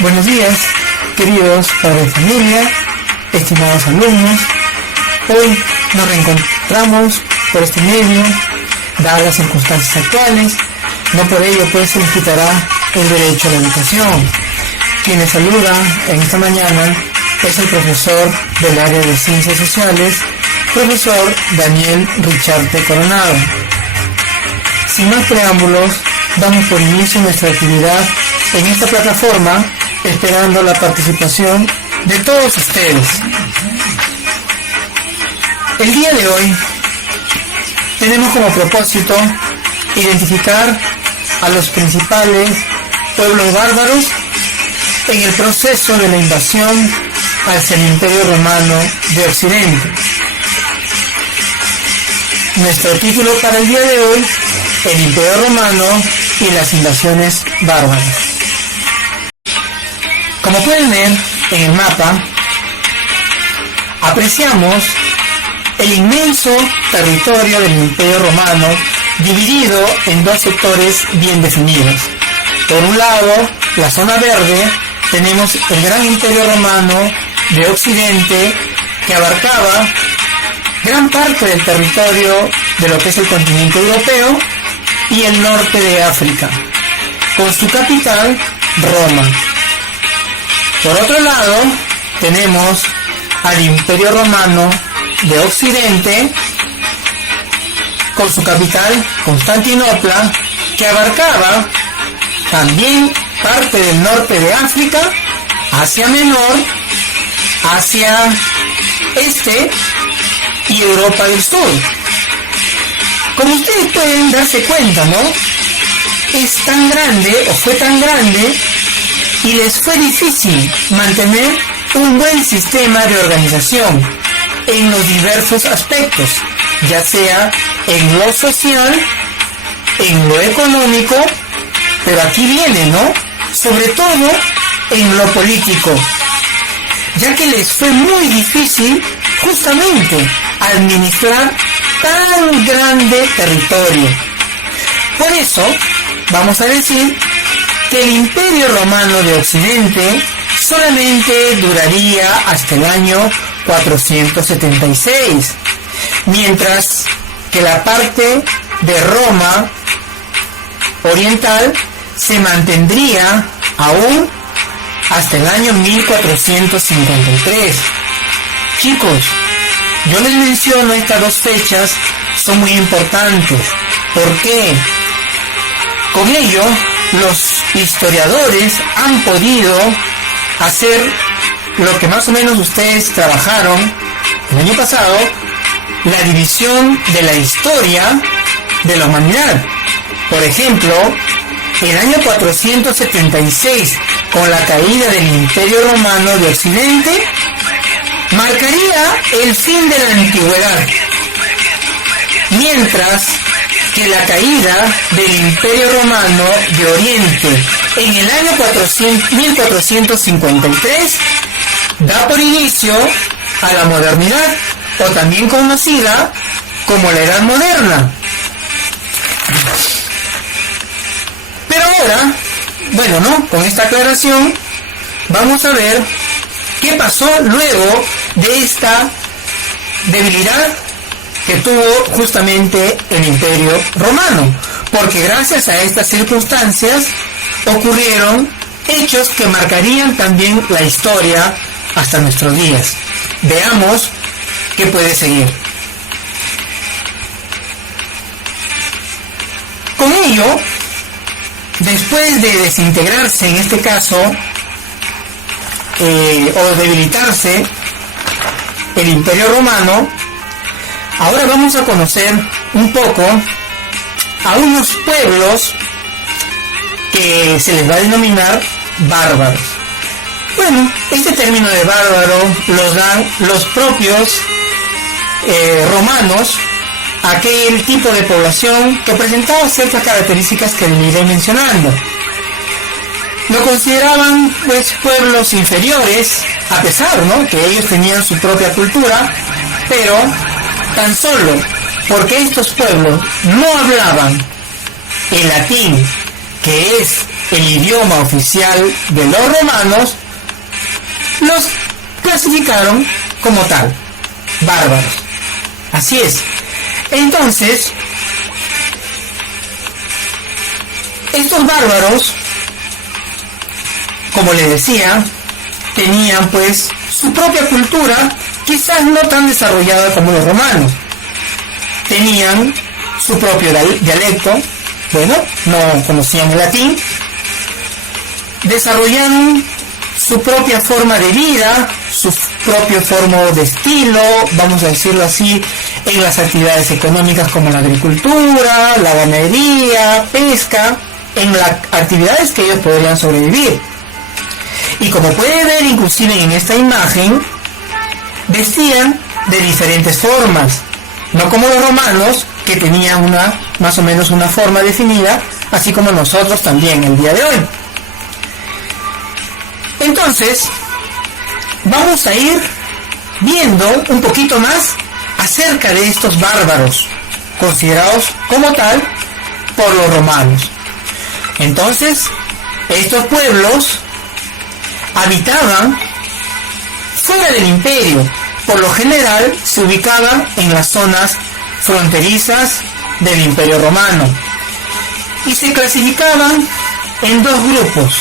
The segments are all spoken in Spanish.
Buenos días, queridos padres de familia, estimados alumnos. Hoy nos reencontramos por este medio, dadas las circunstancias actuales. No por ello pues se les quitará el derecho a la educación. Quien les saluda en esta mañana es el profesor del área de Ciencias Sociales, profesor Daniel Richarte Coronado. Sin más preámbulos, damos por inicio nuestra actividad en esta plataforma, esperando la participación de todos ustedes. El día de hoy tenemos como propósito identificar a los principales pueblos bárbaros en el proceso de la invasión hacia el Imperio Romano de Occidente. Nuestro título para el día de hoy: el Imperio Romano y las invasiones bárbaras. Como pueden ver en el mapa, apreciamos el inmenso territorio del Imperio Romano dividido en dos sectores bien definidos. Por un lado, la zona verde, tenemos el gran Imperio Romano de Occidente, que abarcaba gran parte del territorio de lo que es el continente europeo y el norte de África, con su capital Roma. Por otro lado, tenemos al Imperio Romano de Occidente, con su capital Constantinopla, que abarcaba también parte del norte de África, Asia Menor, Asia Este y Europa del Sur. Como ustedes pueden darse cuenta, ¿no? Es tan grande, o fue tan grande, y les fue difícil mantener un buen sistema de organización en los diversos aspectos, ya sea en lo social, en lo económico, pero aquí viene, ¿no? Sobre todo en lo político, ya que les fue muy difícil justamente administrar tan grande territorio. Por eso, vamos a decir que el Imperio Romano de Occidente solamente duraría hasta el año 476, mientras que la parte de Roma oriental se mantendría aún hasta el año 1453. Chicos, yo les menciono estas dos fechas, son muy importantes. ¿Por qué? Con ello, los historiadores han podido hacer lo que más o menos ustedes trabajaron el año pasado, la división de la historia de la humanidad. Por ejemplo, el año 476, con la caída del Imperio Romano de Occidente, marcaría el fin de la antigüedad, mientras que la caída del Imperio Romano de Oriente en el año 1453 da por inicio a la modernidad, o también conocida como la Edad Moderna. Pero ahora, bueno, ¿no? Con esta aclaración, vamos a ver qué pasó luego de esta debilidad que tuvo justamente el Imperio Romano, porque gracias a estas circunstancias ocurrieron hechos que marcarían también la historia hasta nuestros días. Veamos qué puede seguir. Con ello, después de desintegrarse en este caso, o debilitarse el Imperio Romano, ahora vamos a conocer un poco a unos pueblos que se les va a denominar bárbaros. Bueno, este término de bárbaro los dan los propios romanos, aquel tipo de población que presentaba ciertas características que les iré mencionando. Lo consideraban pues pueblos inferiores, a pesar, ¿no?, que ellos tenían su propia cultura, pero tan solo porque estos pueblos no hablaban el latín, que es el idioma oficial de los romanos, los clasificaron como tal, bárbaros. Así es. Entonces, estos bárbaros, como les decía, tenían pues su propia cultura, quizás no tan desarrollada como los romanos. Tenían su propio dialecto, bueno, no conocían el latín, desarrollaron su propia forma de vida, su propio forma de estilo, vamos a decirlo así, en las actividades económicas como la agricultura, la ganadería, pesca, en las actividades que ellos podrían sobrevivir. Y como puede ver inclusive en esta imagen, vestían de diferentes formas, no como los romanos, que tenían más o menos una forma definida, así como nosotros también el día de hoy. Entonces, vamos a ir viendo un poquito más acerca de estos bárbaros, considerados como tal por los romanos. Entonces, estos pueblos habitaban fuera del imperio, por lo general se ubicaban en las zonas fronterizas del imperio romano y se clasificaban en dos grupos,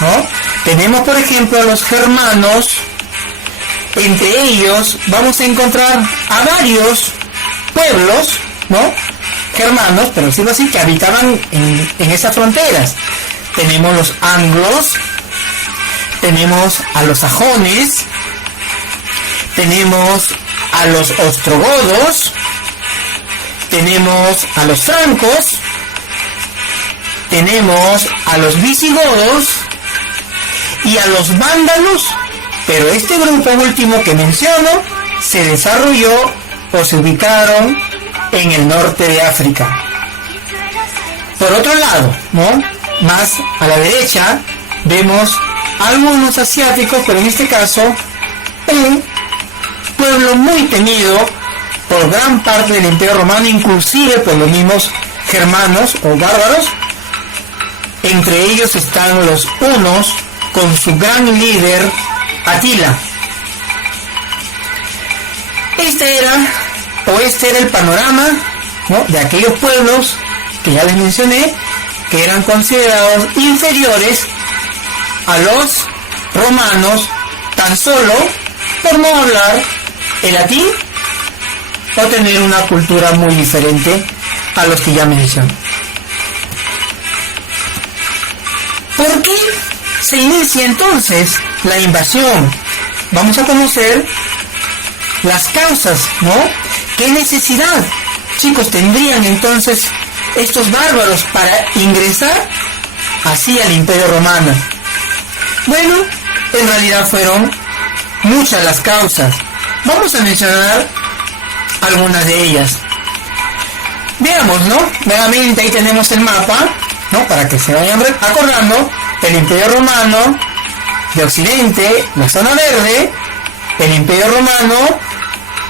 ¿no? Tenemos por ejemplo a los germanos. Entre ellos vamos a encontrar a varios pueblos, ¿no?, germanos, pero decirlo así, que habitaban en esas fronteras. Tenemos los anglos, tenemos a los sajones, tenemos a los ostrogodos, tenemos a los francos, tenemos a los visigodos y a los vándalos, pero este grupo último que menciono se desarrolló o se ubicaron en el norte de África. Por otro lado, ¿no?, más a la derecha vemos algunos asiáticos, pero en este caso un pueblo muy temido por gran parte del imperio romano, inclusive por los mismos germanos o bárbaros. Entre ellos están los hunos con su gran líder Atila. Este era el panorama, ¿no?, de aquellos pueblos que ya les mencioné, que eran considerados inferiores a los romanos, tan solo por no hablar el latín o tener una cultura muy diferente a los que ya mencioné. ¿Por qué se inicia entonces la invasión? Vamos a conocer las causas, ¿no? ¿Qué necesidad, chicos, tendrían entonces estos bárbaros para ingresar así al Imperio Romano? Bueno, en realidad fueron muchas las causas. Vamos a mencionar algunas de ellas. Veamos, ¿no? Nuevamente ahí tenemos el mapa, ¿no?, para que se vayan acordando. El Imperio Romano de Occidente, la zona verde; el Imperio Romano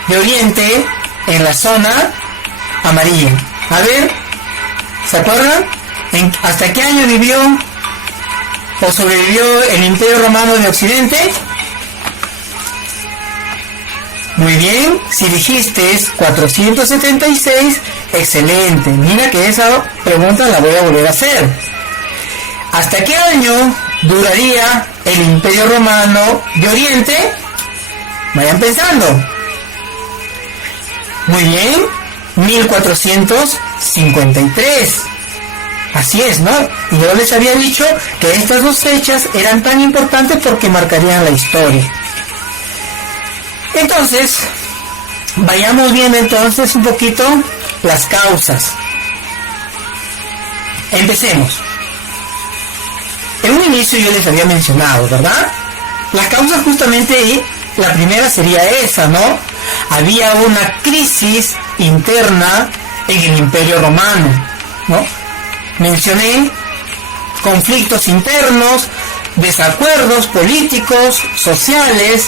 de Oriente, en la zona amarilla. A ver, ¿se acuerdan? ¿Hasta qué año vivió o sobrevivió el Imperio Romano de Occidente? Muy bien, si dijiste es 476, excelente. Mira que esa pregunta la voy a volver a hacer. ¿Hasta qué año duraría el Imperio Romano de Oriente? Vayan pensando. Muy bien, 1453. Así es, ¿no? Y yo les había dicho que estas dos fechas eran tan importantes porque marcarían la historia. Entonces, vayamos viendo entonces un poquito las causas. Empecemos. En un inicio yo les había mencionado, ¿verdad? Las causas justamente, la primera sería esa, ¿no? Había una crisis interna en el Imperio Romano, ¿no? Mencioné conflictos internos, desacuerdos políticos, sociales.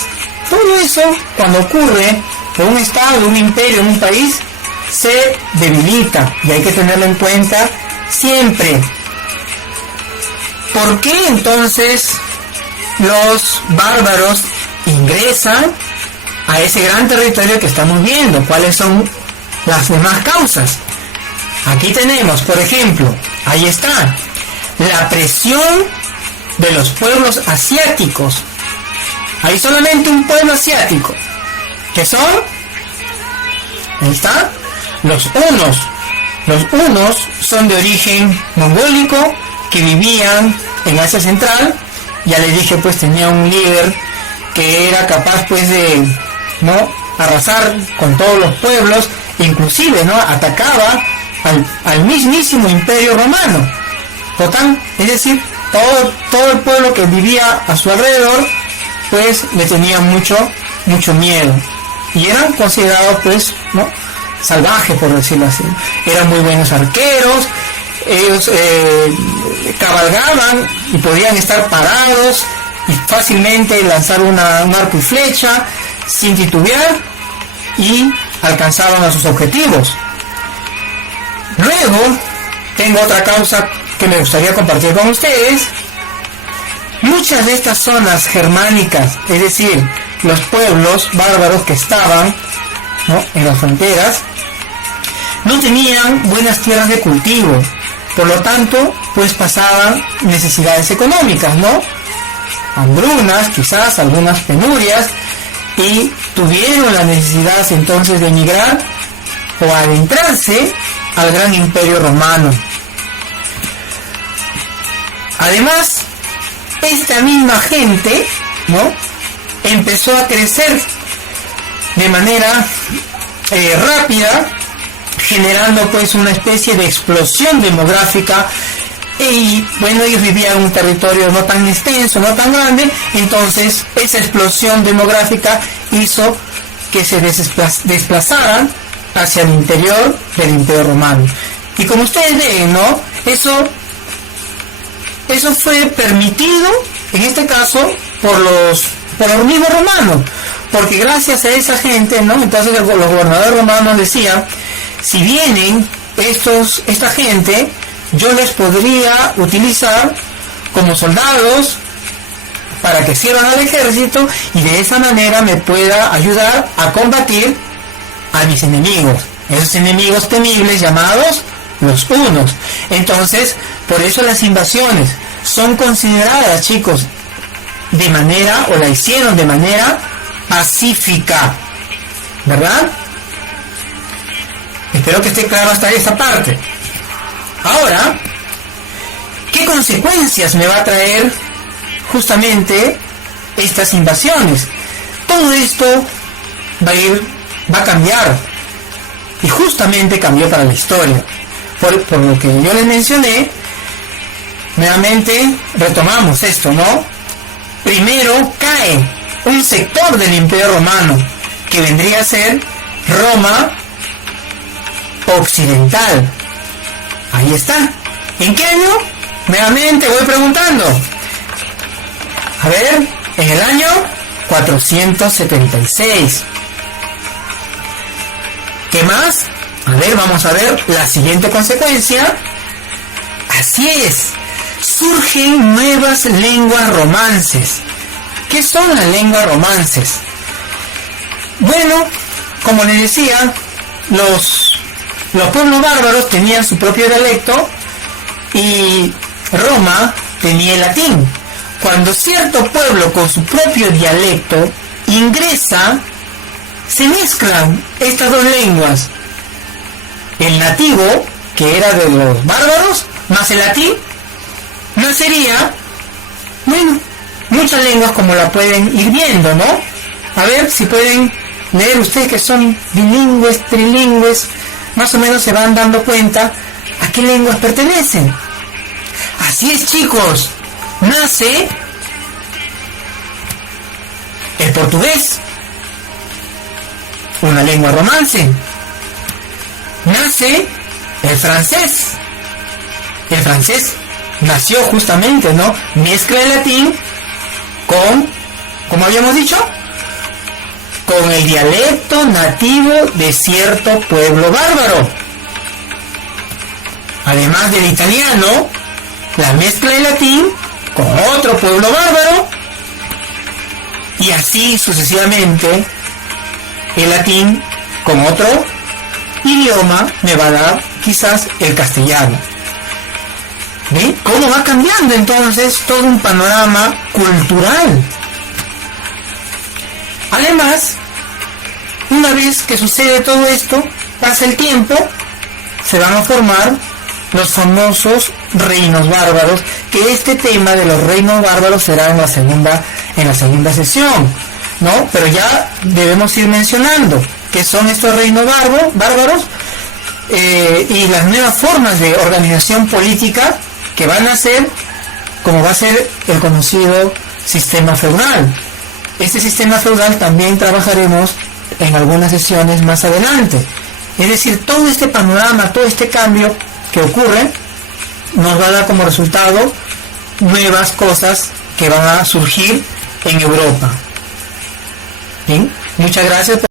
Todo eso, cuando ocurre en un estado, un imperio, en un país, se debilita y hay que tenerlo en cuenta siempre. ¿por qué entonces los bárbaros ingresan a ese gran territorio que estamos viendo? ¿Cuáles son las demás causas? Aquí tenemos, por ejemplo, ahí está, la presión de los pueblos asiáticos. Hay solamente un pueblo asiático, que son, ahí está, los hunos. Los hunos son de origen mongólico, que vivían en Asia Central. Ya les dije, pues tenía un líder que era capaz, pues, de arrasar con todos los pueblos, inclusive atacaba al mismísimo Imperio Romano. Total, es decir, todo el pueblo que vivía a su alrededor, pues le tenía mucho miedo, y eran considerados, pues, salvajes, por decirlo así. Eran muy buenos arqueros, ellos cabalgaban y podían estar parados y fácilmente lanzar un arco y flecha sin titubear, y alcanzaban a sus objetivos. Luego tengo otra causa que me gustaría compartir con ustedes. Muchas de estas zonas germánicas, es decir, los pueblos bárbaros que estaban en las fronteras, no tenían buenas tierras de cultivo, por lo tanto, pues pasaban necesidades económicas, hambrunas, quizás algunas penurias, y tuvieron la necesidad entonces de emigrar o adentrarse al gran Imperio Romano. Además, esta misma gente, empezó a crecer de manera rápida, generando pues una especie de explosión demográfica. Y bueno, ellos vivían en un territorio no tan extenso, no tan grande, entonces esa explosión demográfica hizo que se desplazaran hacia el interior del Imperio Romano. Y como ustedes ven, eso fue permitido, en este caso, por los mismos romanos, porque gracias a esa gente, entonces los gobernadores romanos decían, si vienen esta gente, yo les podría utilizar como soldados para que sirvan al ejército, y de esa manera me pueda ayudar a combatir a mis enemigos, esos enemigos temibles llamados los hunos. Entonces, por eso las invasiones son consideradas, chicos, la hicieron de manera pacífica, ¿verdad? Espero que esté claro hasta esta parte. Ahora, ¿qué consecuencias me va a traer justamente estas invasiones? Todo esto va a cambiar, y justamente cambió para la historia. Por lo que yo les mencioné, nuevamente retomamos esto, Primero cae un sector del Imperio Romano, que vendría a ser Roma Occidental. Ahí está. ¿En qué año? Nuevamente voy preguntando. A ver, en el año 476. ¿Qué más? A ver, vamos a ver la siguiente consecuencia. Así es. Surgen nuevas lenguas romances. ¿Qué son las lenguas romances? Bueno, como les decía, los pueblos bárbaros tenían su propio dialecto, y Roma tenía el latín. Cuando cierto pueblo con su propio dialecto ingresa, se mezclan estas dos lenguas. El nativo, que era de los bárbaros, más el latín, nacería, muchas lenguas, como la pueden ir viendo, A ver si pueden leer ustedes, que son bilingües, trilingües, más o menos se van dando cuenta a qué lenguas pertenecen. Así es, chicos, nace el portugués, una lengua romance. Nace el francés. El francés nació justamente, mezcla el latín con, como habíamos dicho, con el dialecto nativo de cierto pueblo bárbaro. Además del italiano, la mezcla de latín con otro pueblo bárbaro, y así sucesivamente el latín con otro idioma me va a dar quizás el castellano. ¿Ven? ¿Cómo va cambiando entonces todo un panorama cultural? Además, una vez que sucede todo esto, pasa el tiempo, se van a formar los famosos reinos bárbaros, que este tema de los reinos bárbaros será en la segunda sesión, ¿no? Pero ya debemos ir mencionando qué son estos reinos bárbaros y las nuevas formas de organización política que van a ser, como va a ser el conocido sistema feudal. Este sistema feudal también trabajaremos en algunas sesiones más adelante. Es decir, todo este panorama, todo este cambio que ocurre, nos va a dar como resultado nuevas cosas que van a surgir en Europa. ¿Bien? Muchas gracias.